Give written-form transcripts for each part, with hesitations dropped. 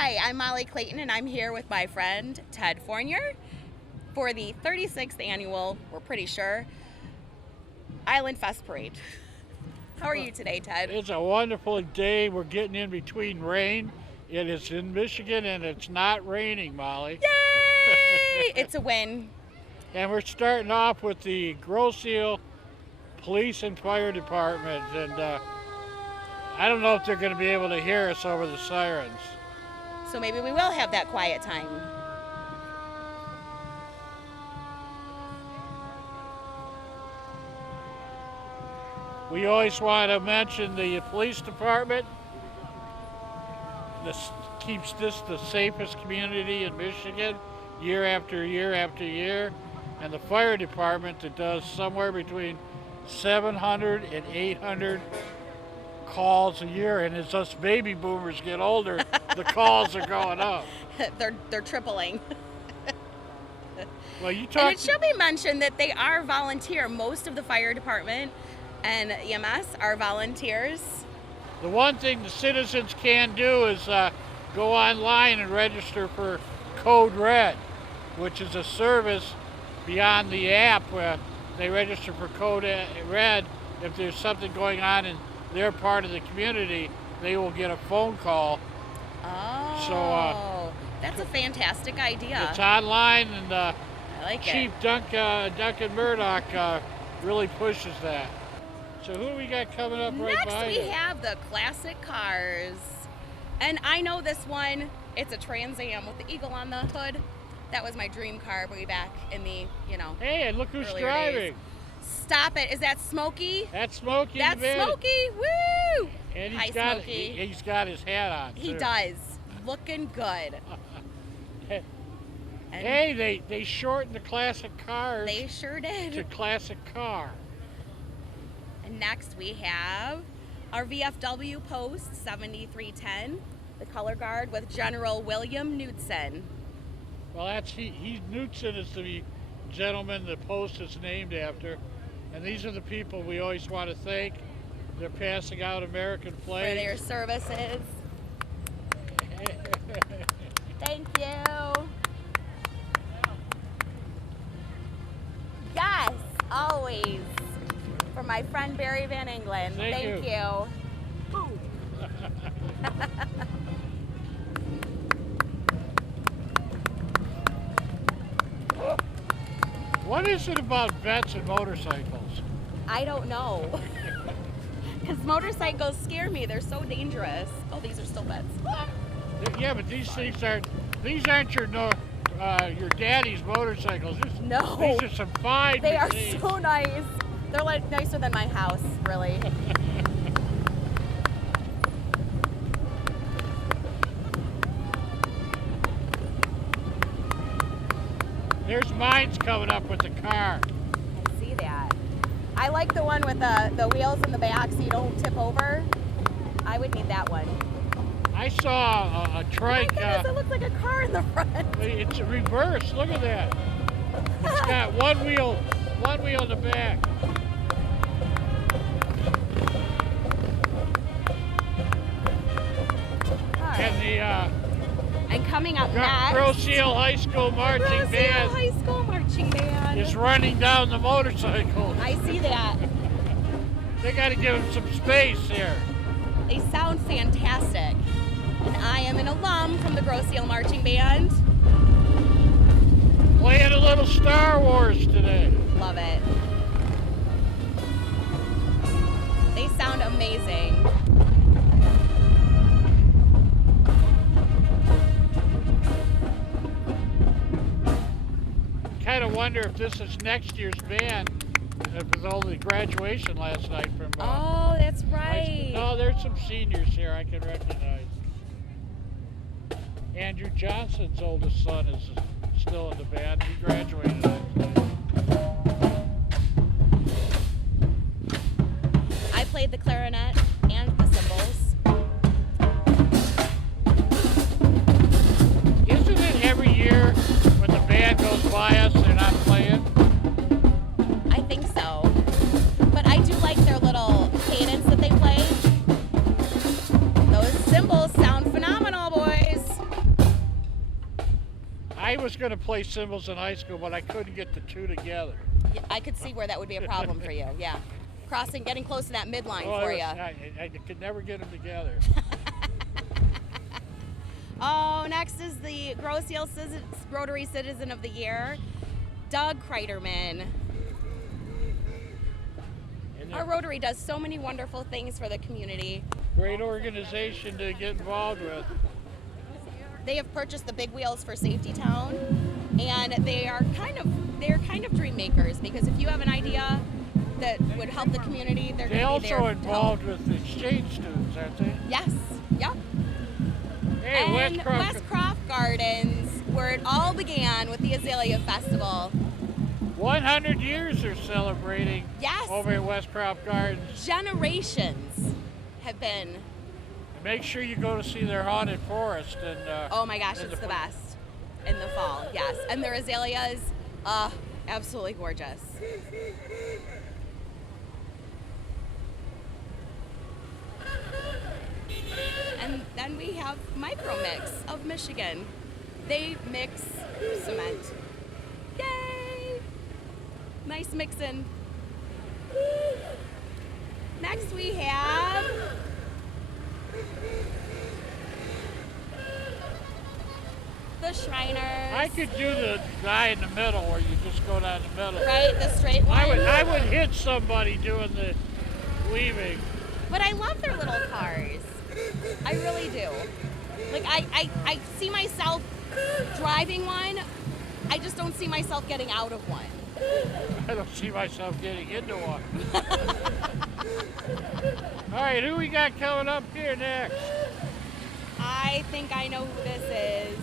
Hi, I'm Molly Clayton, and I'm here with my friend Ted Fournier for the 36th annual, we're pretty sure, Island Fest Parade. How are you today, Ted? It's a wonderful day. We're getting in between rain. It is in Michigan, and it's not raining, Molly. Yay! It's a win. And we're starting off with the Grosse Ile Police and Fire Department, and I don't know if they're going to be able to hear us over the sirens. So maybe we will have that quiet time. We always want to mention the police department. This keeps this the safest community in Michigan year after year after year. And the fire department that does somewhere between 700 and 800 calls a year. And as us baby boomers get older, the calls are going up. They're tripling. Well, you And it should be mentioned that they are volunteer. Most of the fire department and EMS are volunteers. The one thing the citizens can do is go online and register for Code Red, which is a service beyond the app where they register for Code Red. If there's something going on in their part of the community, they will get a phone call. Oh, so that's a fantastic idea. It's online, and I like Chief Duncan Murdoch really pushes that. So who do we got coming up right Next by we you? have the classic cars. And I know this one, it's a Trans Am with the eagle on the hood. That was my dream car way back in the, Hey, and look who's earlier driving. days. Stop it. Is that Smokey? That's Smokey. That's Smokey. Woo! And Hi, he's got Smokey. he's got his hat on. He too. does. Looking good. And Hey, they shortened the classic cars they sure to did. classic car. And next we have our VFW Post 7310, the color guard with General William Knudsen. Well, that's he Knudsen is the gentleman the post is named after, and these are the people we always want to thank. They're passing out American For flags. their services. Thank you. Yes, always. For my friend Barry Van England. Thank you. you. What is it about vets and motorcycles? I don't know. Because motorcycles scare me. They're so dangerous. Oh, these are still vets. Yeah, but these things aren't your daddy's motorcycles. No. These are some fine They are machines. so nice. They're like nicer than my house, really. There's mines coming up with the car. I see that. I like the one with the wheels in the back so you don't tip over. I would need that one. I saw a trike. Oh my goodness, it looks like a car in the front. It's a reverse. Look at that. It's got one wheel in the back. And coming up And next, the Grosse Ile High School marching Grosse Ile band High School marching band. is running down the motorcycle. I see that. They got to give them some space here. They sound fantastic. And I am an alum from the Grosse Ile marching band. Playing a little Star Wars today. Love it. They sound amazing. Kind of wonder if this is next year's band. It was only graduation last night from. Oh, that's high school. right. No, there's some seniors here I can recognize. Andrew Johnson's oldest son is still in the band. He graduated last night. I played the clarinet and the cymbals. Isn't it every year when the band goes by us, they're not playing? I think so. But I do like their little cadence that they play. Those cymbals sound phenomenal, boys. going to play cymbals in high school, but I couldn't get the two together. I could see where that would be a problem for you. Yeah, getting close to that midline Oh, for you. I could never get them together. Oh, next is the Grosse Ile Rotary Citizen of the Year, Doug Kreiderman. Our Rotary does so many wonderful things for the community. Great organization to get involved with. They have purchased the big wheels for Safety Town, and they're kind of dream makers, because if you have an idea that would help the community, they're going to be there. They also involved with the exchange students, aren't they? Yes. Yep. Hey, and Westcroft Gardens, where it all began with the Azalea Festival. 100 years they're celebrating. Yes. Over at Westcroft Gardens. Generations have been. Make sure you go to see their haunted forest. And oh my gosh, it's the best in the fall. Yes, and their azaleas, absolutely gorgeous. And then we have Micromix of Michigan. They mix cement. Yay! Nice mixin'. Next we have the Shriners. I could do the guy in the middle where you just go down the middle. Right, the straight one. I would hit somebody doing the weaving. But I love their little cars. I really do. Like, I see myself driving one. I just don't see myself getting out of one. I don't see myself getting into one. All right, who we got coming up here next? I think I know who this is.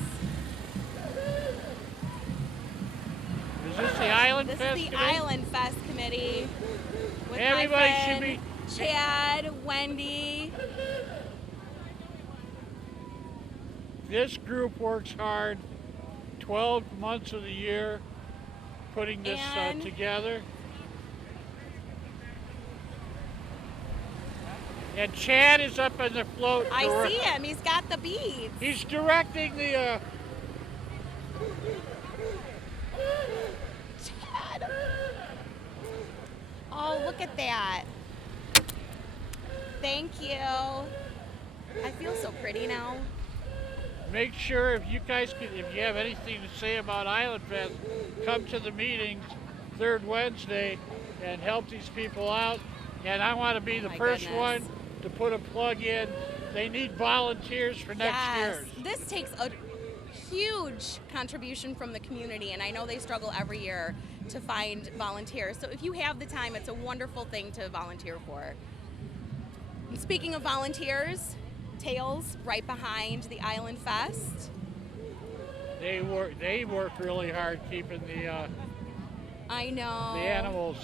Is this the Island Fest? This is the Island Fest Committee. With everybody my friend, should be. Chad, Wendy. This group works hard 12 months of the year putting this together. And Chad is up on the float. I see him. He's got the beads. He's directing the... Chad. Oh, look at that. Thank you. I feel so pretty now. Make sure if you have anything to say about Island Fest, come to the meetings third Wednesday and help these people out. And I want to be the first one to put a plug in. They need volunteers for next year. This takes a huge contribution from the community, and I know they struggle every year to find volunteers. So if you have the time, it's a wonderful thing to volunteer for. And speaking of volunteers, Tails, right behind the Island Fest. They work really hard keeping the I know. The animals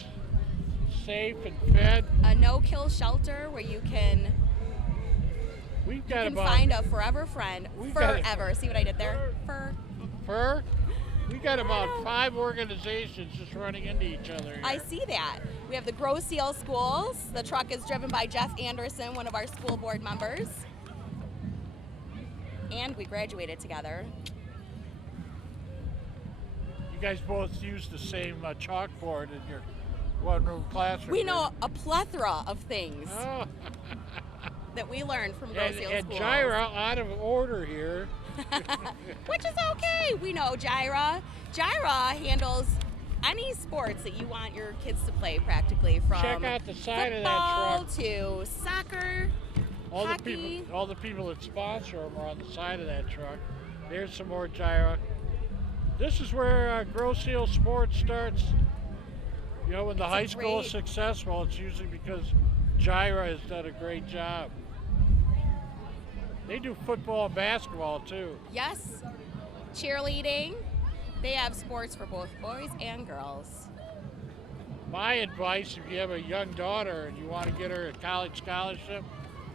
safe and fed. A no-kill shelter where you can find a forever friend. Forever. See what I did there? Fur? We got about 5 organizations just running into each other here. I see that. We have the Grosse Ile Schools. The truck is driven by Jeff Anderson, one of our school board members. And we graduated together. You guys both use the same chalkboard in your one-room classroom. We know a plethora of things that we learned from Grosse Ile and Schools. Gyra out of order here. Which is okay. We know Gyra. Gyra handles any sports that you want your kids to play practically, from check out the side football of that truck to soccer, hockey. All the people that sponsor them are on the side of that truck. There's some more Gyra. This is where Grosse Ile sports starts. You know, when the high school is successful, it's usually because Gyra has done a great job. They do football and basketball too. Yes, cheerleading. They have sports for both boys and girls. My advice, if you have a young daughter and you want to get her a college scholarship,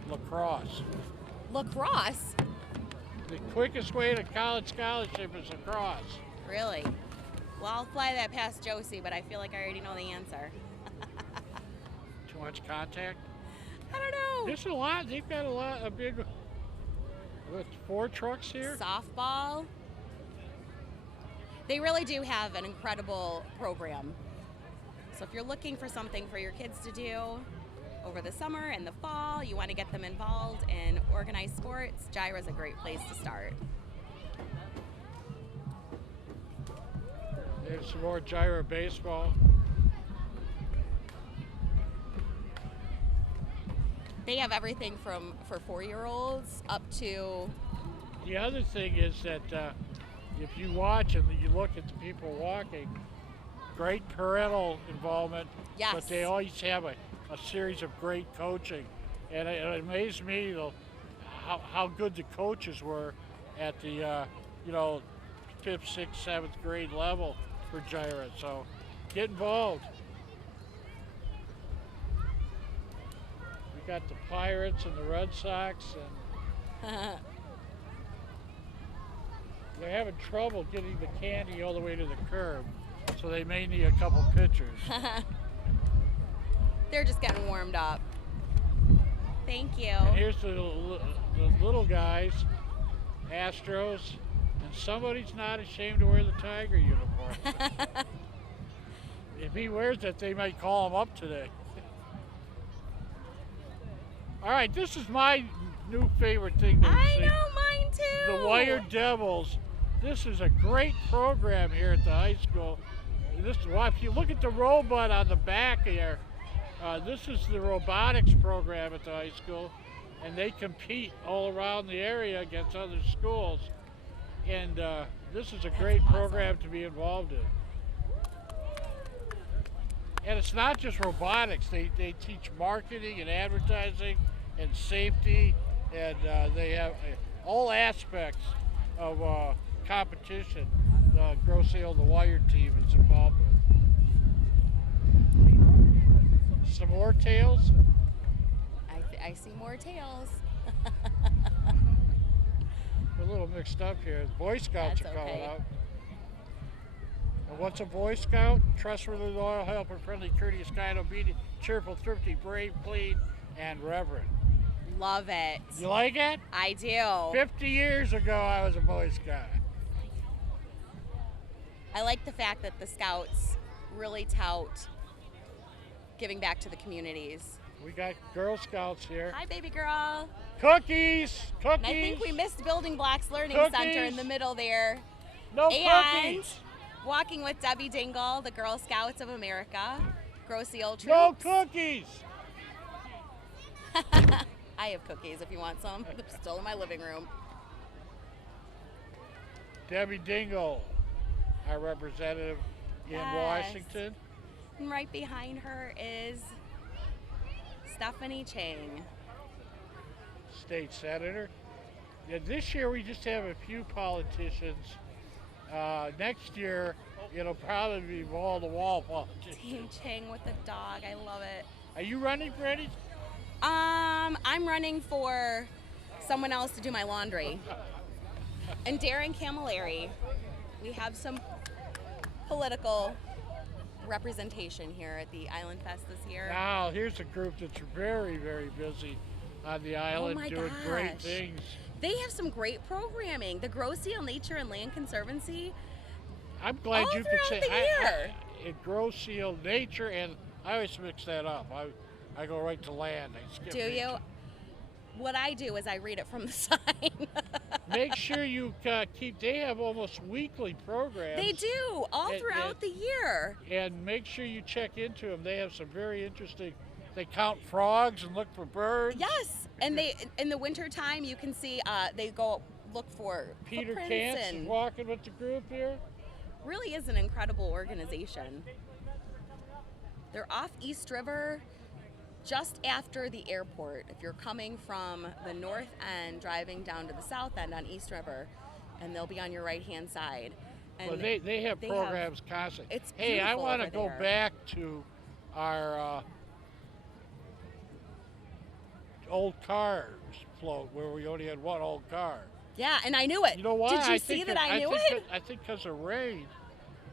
lacrosse. Lacrosse? The quickest way to college scholarship is lacrosse. Really? Well, I'll fly that past Josie, but I feel like I already know the answer. Too much contact? I don't know. There's a lot. They've got a big, 4 trucks here? Softball. They really do have an incredible program. So if you're looking for something for your kids to do over the summer and the fall, you want to get them involved in organized sports, Gyra is a great place to start. There's some more Gyra baseball. They have everything for 4-year-olds up to... The other thing is that if you watch and you look at the people walking, great parental involvement, Yes. but they always have a series of great coaching. And it amazed me how good the coaches were at the 5th, 6th, 7th grade level for Gyra. So get involved. We got the Pirates and the Red Sox, and they're having trouble getting the candy all the way to the curb, so they may need a couple pitchers. They're just getting warmed up. Thank you. And here's the little guys, Astros, and somebody's not ashamed to wear the Tiger uniform. If he wears it, they might call him up today. All right, this is my new favorite thing to see. I know, mine too. The Wired Devils. This is a great program here at the high school. If you look at the robot on the back here, this is the robotics program at the high school, and they compete all around the area against other schools. And this is a great program to be involved in. And it's not just robotics. They teach marketing and advertising and safety, and they have all aspects of competition. Grosse Ile, the Wired team, is involved with. Some more tails? I see more tails. We're a little mixed up here. The Boy Scouts That's are coming okay. out. And what's a Boy Scout? Trustworthy, loyal, helpful, friendly, courteous, kind, obedient, cheerful, thrifty, brave, clean, and reverent. Love it. You like it? I do. 50 years ago, I was a Boy Scout. I like the fact that the Scouts really tout giving back to the communities. We got Girl Scouts here. Hi, baby girl. Cookies! Cookies! And I think we missed Building Blocks Learning Center in the middle there. No And cookies! walking with Debbie Dingle, the Girl Scouts of America, Grosse Ile Troops. No cookies! I have cookies if you want some. They're still in my living room. Debbie Dingle, our representative in Yes. Washington. And right behind her is Stephanie Chang. State senator. Yeah, this year we just have a few politicians. Next year it'll probably be wall-to-wall politicians. Team Chang with the dog. I love it. Are you running for any? I'm running for someone else to do my laundry. And Darren Camilleri. We have some political representation here at the Island Fest this year. Now, here's a group that's very, very busy on the island my doing great gosh. things. They have some great programming. The Grosse Ile Nature and Land Conservancy. I'm glad All you could throughout say the year. it Grosse Ile Nature, and I always mix that up. I go right to land. I skip Do you? nature. What I do is I read it from the sign. Make sure you keep. They have almost weekly programs. They do, all And- throughout and- the year. And make sure you check into them. They have some very interesting. They count frogs and look for birds. Yes, and they in the winter time you can see they go look for Peter footprints Kantz is and walking with the group here. really is an incredible organization. They're off East River, just after the airport. If you're coming from the north end, driving down to the south end on East River, and they'll be on your right-hand side. And Well, they have they programs constantly. it's Hey, I beautiful want to over go there. back to our old cars float where we only had one old car. Yeah, and I knew it. You know why? Did you see that I knew it? I think because of rain,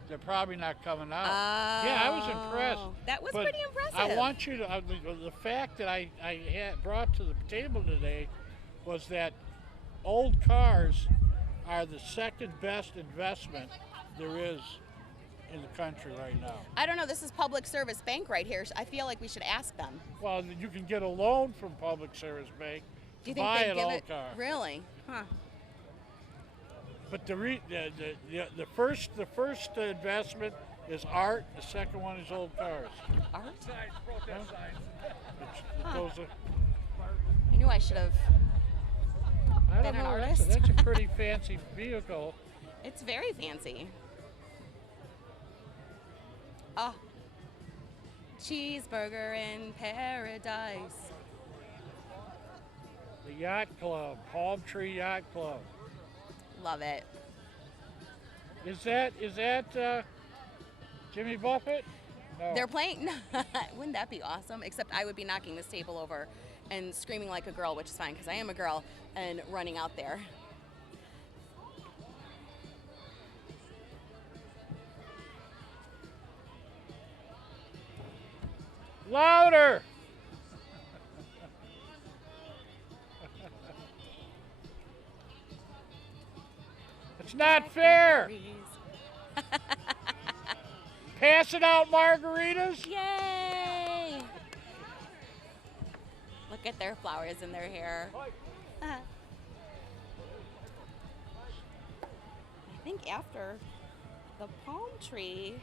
they're probably not coming out. Yeah, I was impressed. That was But pretty impressive. I want you to. The fact that I had brought to the table today was that old cars are the second best investment there is in the country right now. I don't know. This is Public Service Bank right here. I feel like we should ask them. Well, you can get a loan from Public Service Bank Do you to think buy they an give old it? car. Really? Huh. But the first investment is art. The second one is old cars. Art? It goes I knew I should have. I Been don't an know. artist? That's a pretty fancy vehicle. It's very fancy. Oh. Cheeseburger in paradise. The Yacht Club, Palm Tree Yacht Club. Love it. Is that Jimmy Buffett? No. They're playing. Wouldn't that be awesome? Except I would be knocking this table over and screaming like a girl, which is fine because I am a girl, and running out there. Louder! It's not fair. Passing out margaritas? Yay! Look at their flowers in their hair. I think after the palm tree,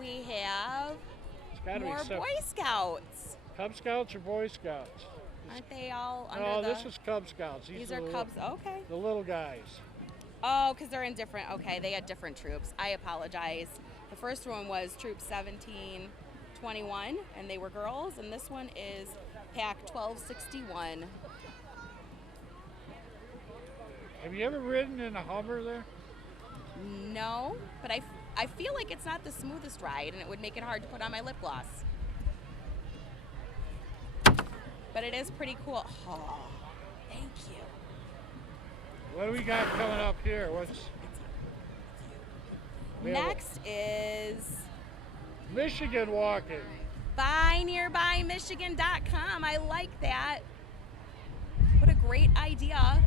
we have It's gotta more be some Boy Scouts. Cub Scouts or Boy Scouts? Aren't they all under No, the... this is Cub Scouts. These are are the Cubs. Okay. The little guys. Oh, because they're in different... Okay, they had different troops. I apologize. The first one was Troop 1721, and they were girls. And this one is Pack 1261. Have you ever ridden in a Hummer there? No, but I feel like it's not the smoothest ride, and it would make it hard to put on my lip gloss. But it is pretty cool. Oh, thank you. What do we got coming up here? Next is Michigan walking. buynearbymichigan.com. I like that. What a great idea.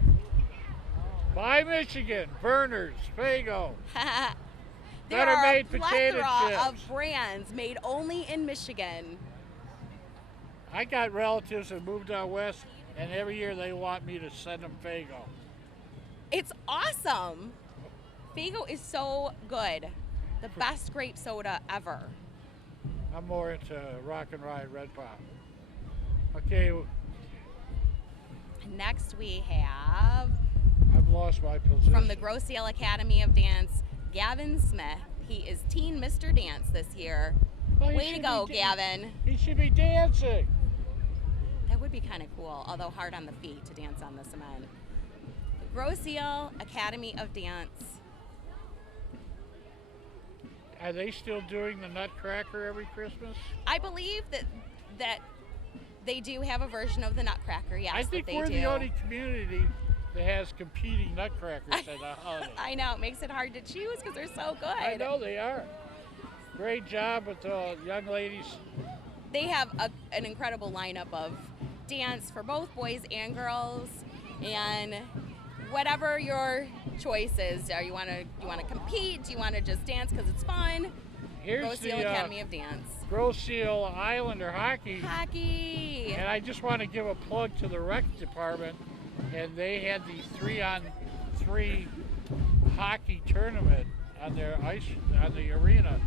Buy Michigan, Burners, Fago. There Better are made a potato plethora chips. of brands made only in Michigan. I got relatives that moved out west, and every year they want me to send them Fago. It's awesome. Fago is so good. The best grape soda ever. I'm more into Rock and Ride Red Pop. Okay, Next we have I've lost my position. from the Grosse-Ile Academy of Dance, Gavin Smith. He is Teen Mr. Dance this year. Well, he Way to should go, be Gavin. He should be dancing. That would be kind of cool, although hard on the feet to dance on the cement. The Grosse-Ile Academy of Dance. Are they still doing the Nutcracker every Christmas? I believe that they do have a version of the Nutcracker, yes, I think that they we're do. the only community that has competing Nutcrackers at the holiday. I know, it makes it hard to choose because they're so good. I know they are. Great job with the young ladies. They have an incredible lineup of dance for both boys and girls, and whatever your choice is, do you want to compete? Do you want to just dance because it's fun? Here's Grosse-Ile the Academy of Dance. Grosse-Ile Islander hockey. Hockey. And I just want to give a plug to the rec department, and they had the 3-on-3 hockey tournament on their on the arena.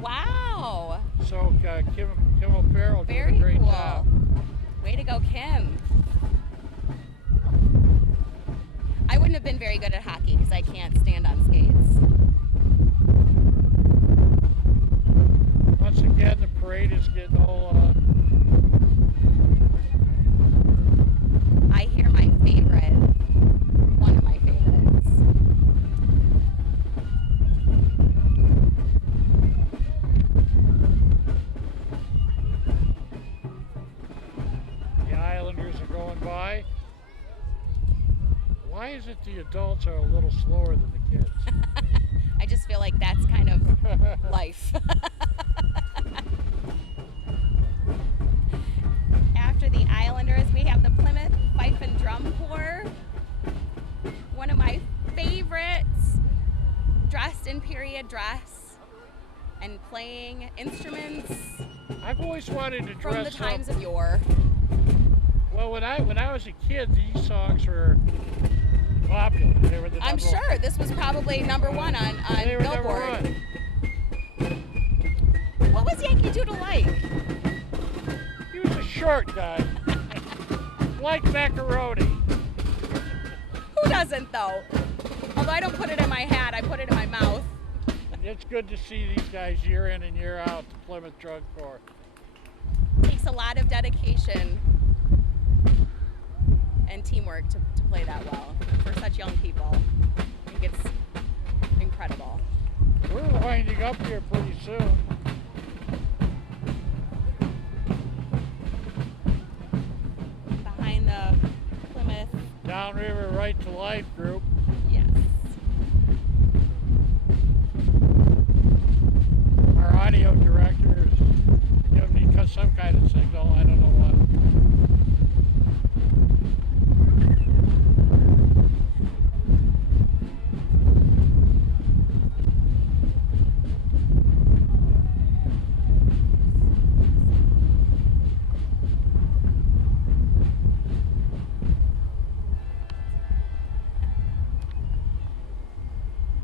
Wow. So Kim O'Farrell did a Very great cool. job. Way to go, Kim. I wouldn't have been very good at hockey because I can't stand on skates. Once again, the parade is getting all. I hear my favorite, one of my favorites. The Islanders are going by. Why is it the adults are a little slower than the kids? I just feel like that's kind of life. After the Islanders, we have the Plymouth Fife and Drum Corps. One of my favorites. period dress and playing instruments I've always wanted to from the dress times up. of yore. Well, when I was a kid, these songs were popular. They were the I'm number sure this was probably number one on They were number Billboard. one. What was Yankee Doodle like? He was a short guy, like macaroni. Who doesn't though? Although I don't put it in my hat, I put it in my mouth. It's good to see these guys year in and year out, the Plymouth Drug Corps. Takes a lot of dedication and teamwork to play that well for such young people. I think it's incredible. We're winding up here pretty soon. Behind the Plymouth, Downriver Right to Life group. yes. Our audio director is giving me some kind of signal. I don't know what.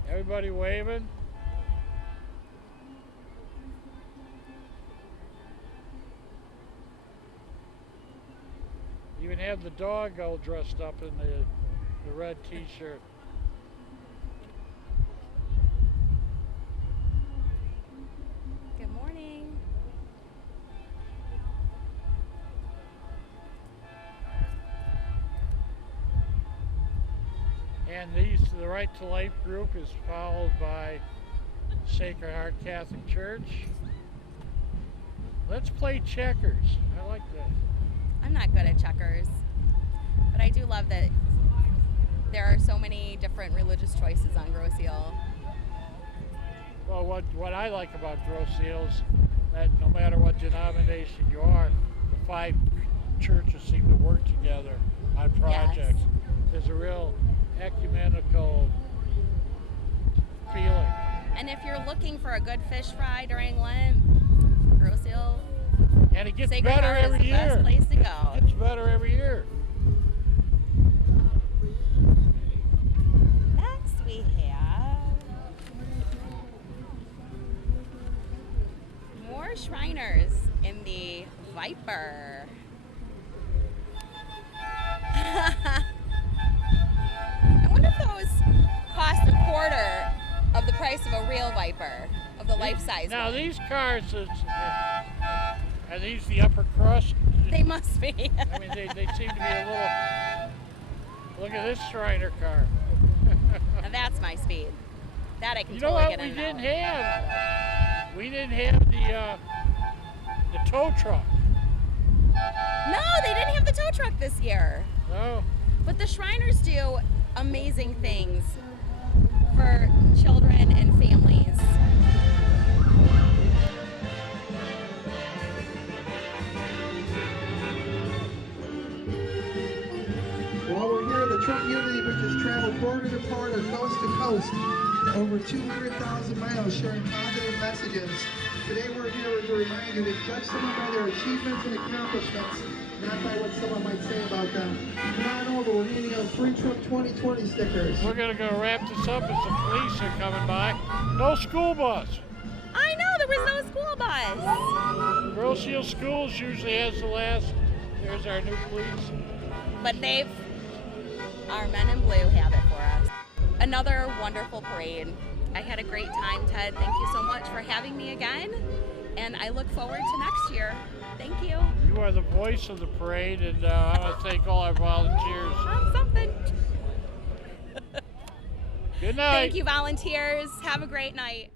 Everybody waving? Even have the dog all dressed up in the red t-shirt. Good morning. And the Right to Life group is followed by Sacred Heart Catholic Church. Let's play checkers. I like that. I'm not good at checkers, but I do love that there are so many different religious choices on Grosse Ile. Well, what I like about Grosse Ile is that no matter what denomination you are, the 5 churches seem to work together on projects. Yes. There's a real ecumenical feeling. And if you're looking for a good fish fry during Lent, Grosse Ile, And it gets Sacred better Heart is every the year. best place to go. It gets better every year. Next we have more Shriners in the Viper. I wonder if those cost a quarter of the price of a real Viper, of the life-size Now one. these cars, are these the upper crust? They must be. I mean, they seem to be a little. Look at this Shriner car. And that's my speed. That I can You know totally what get we in didn't and out. have? We didn't have the tow truck. No, they didn't have the tow truck this year. No. But the Shriners do amazing things for children and families. While we're here, the truck unity, which has traveled border to border, coast to coast, over 200,000 miles, sharing positive messages. Today we're here to remind you to judge someone by their achievements and accomplishments, not by what someone might say about them. Come on over, we're handing out free Truck 2020 stickers. We're gonna go wrap this up as the police are coming by. No school bus. I know, there was no school bus. Grosse Ile Schools usually has the last. There's our new police. But our men in blue have it for us. Another wonderful parade. I had a great time, Ted. Thank you so much for having me again. And I look forward to next year. Thank you. You are the voice of the parade, and I want to thank all our volunteers. I'm something. Good night. Thank you, volunteers. Have a great night.